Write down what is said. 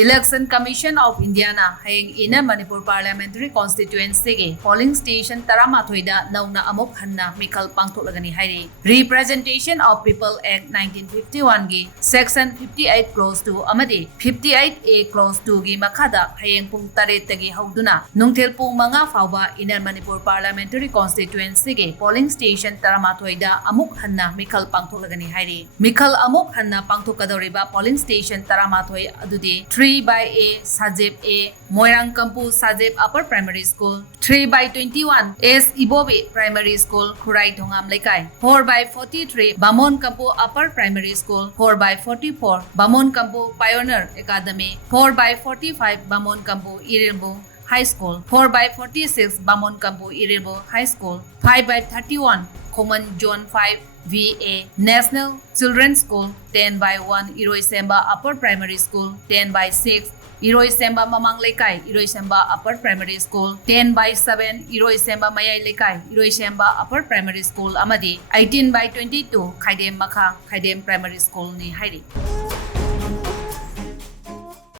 Election Commission of India na Hayeng ina Manipur Parliamentary Constituency ge polling station Taramathoy da Nouna amuk hanna Mikhal Pangthoklagani hairi. Representation of People Act 1951 ge Section 58 Clause 2 amadi 58A Clause 2 ge makada Hayeng pung taret tagi hauduna nungthel pung manga fawba ina Manipur Parliamentary Constituency ge polling station Taramathoy da amuk hanna Mikhal Pangthoklagani hairi. Mikhal amuk hanna pangthokadoriba polling station Taramathoy adudi 3/A Sajeb A Moirang Kampu Sajeb Upper Primary School 3/21 S Ibobe Primary School Khurai Thongam Lekai 4/43 Bamon Kampu Upper Primary School 4/44 Bamon Kampu Pioneer Academy 4/45 Bamon Kampu Irilbu High School 4/46 Bamon Kampu Irilbu High School 5/31 Common Zone 5 VA National Children's School 10/1 Iroisemba Upper Primary School 10/6 Iroisemba Mamang Lekai Iroisemba Upper Primary School 10/7 Iroisemba Mayai Lekai Iroisemba Upper Primary School amadi 18/22 Khaidem Makha Khaidem Primary School ni hairi.